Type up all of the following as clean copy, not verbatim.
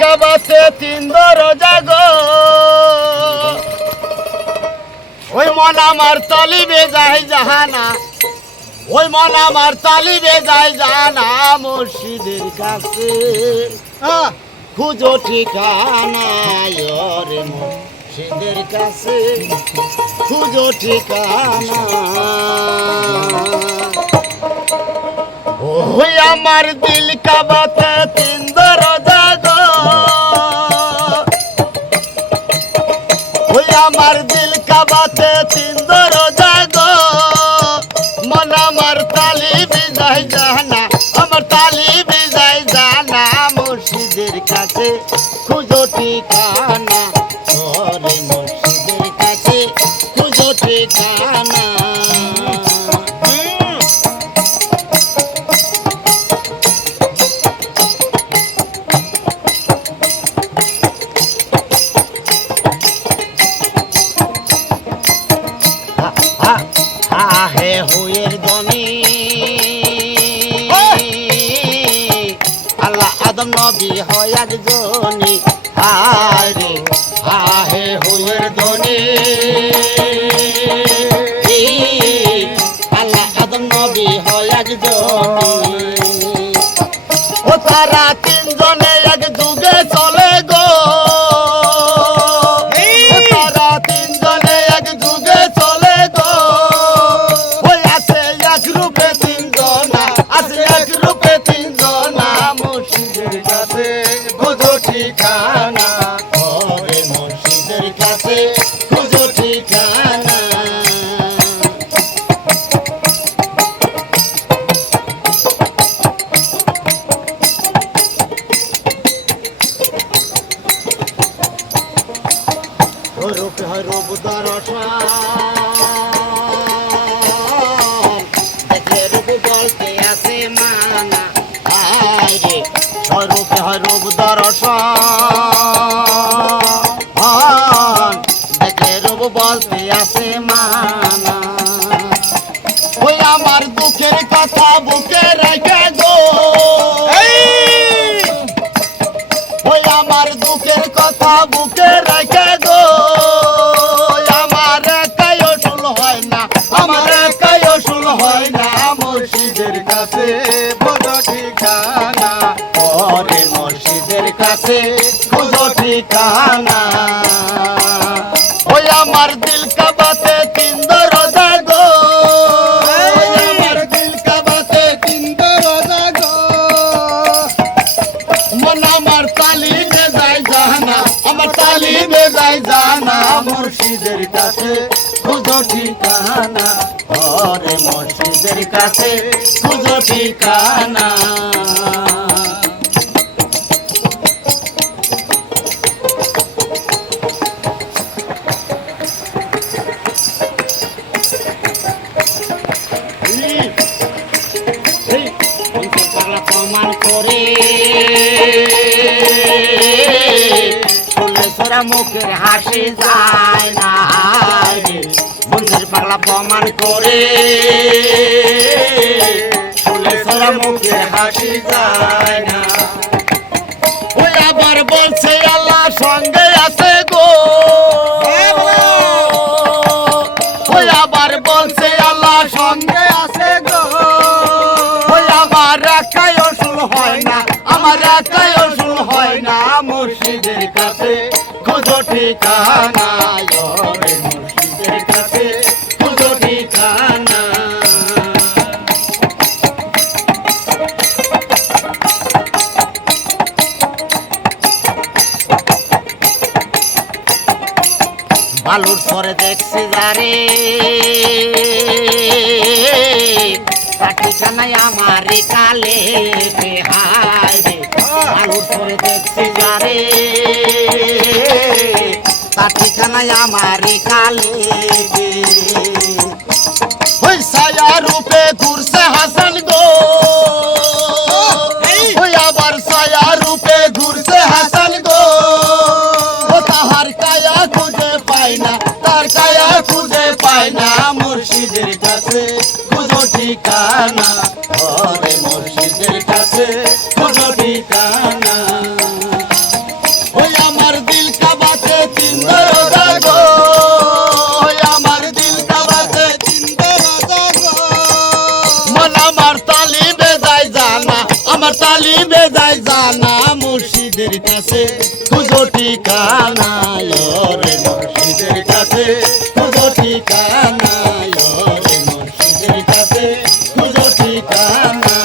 কাবাতে তিন দরজা গো ওই মন আমার তালিবে যায় জাহানা ওই মন আমার তালিবে যায় জাহানা মুর্শিদের কাছে খুঁজো ঠিকানা ওরে মুর্শিদের কাছে খুঁজো ঠিকানা ওই আমার দিল কাবাতে তিন দরজা গো ওই আমার দিল কাবাতে তিন দরজা গো মন আমার তালিবে যায় জাহানা আমার তালিবে যায় জাহানা মুর্শিদের কাছে খুঁজো ঠিকানা ওরে মুর্শিদের কাছে খুঁজো ঠিকানা আহে হুয়ের দনি আল্লাহ আদম নবী হয় একজনই আরে আহে হুয়ের দনি আল্লাহ আদম নবী হয় একজনই ও তারা তিনজনে এক যুগে চলে গো তারা তিনজনে এক যুগে চলে গো ওই আছে এক রূপে তিনজনা আছে এক রূপে তিনজনা মুর্শিদের কাছে খুঁজো ঠিকানা ওরে মুর্শিদের কাছে খুঁজো ঠিকানা রূপ রূপ দর্শন দেখে রূপ বলতে আছে মানা আরে স্বরূপ রূপ দর্শন দেখে রূপ বলতে আছে মানা ওই আমার দুঃখের কথা বুকে রেখে গো ওই আমার দুঃখের কথা বুকে রেখে গো আমার একাই অসুল হয় না আমার একাই অসুল হয় না মুর্শিদের কাছে খুঁজো ঠিকানা ওরে মুর্শিদের কাছে খুঁজো ঠিকানা ওই আমার দিল কাবাতে তিন দরজা গো ওই আমার দিল কাবাতে তিন দরজা গো মন আমার তালিবে যায় জাহানা আমার তালিবে যায় জাহানা মুর্শিদের কাছে খুঁজো ঠিকানা ওরে মুর্শিদের কাছে খুঁজো ঠিকানা প্রমাণ করে সোরা মুখের হাসি যায় না মন্দির পাগলা প্রমাণ করে সোরা মুখের হাসি যায় না ওই আবার বলছে আল্লাহ সঙ্গে আছে গো ওই আবার বলছে আল্লাহ সঙ্গে আছে গো ওই আমার একাই অসুল হয় না আমার একাই অসুল হয় না মুর্শিদের কাছে খুঁজো ঠিকানা ওরে মুর্শিদের কাছে খুঁজো ঠিকানা বালুর সরে দেখছি যারে ঠিকানায় আমার কালে হায় রে বালুর সরে দেখছি যারে তার ঠিকানায় আমার কালে ওই ছায়া রূপে ঘুরছে হাসান গো ওই আবার ছায়া রূপে ঘুরছে হাসান গো ও তাহার কায়া খুঁজে পায় না তার কায়া খুঁজে পায় না মুর্শিদের কাছে খুঁজো ঠিকানা ওরে মুর্শিদের কাছে খুঁজো ঠিকানা আমার তালি বেজায় জানা মুর্শিদের কাছে খুঁজো ঠিকানা রে মুর্শিদের কাছে খুঁজো ঠিকানা রে মুর্শিদের কাছে খুঁজো ঠিকানা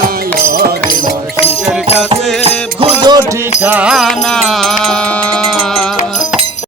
রে মুর্শিদের কাছে খুঁজো ঠিকানা।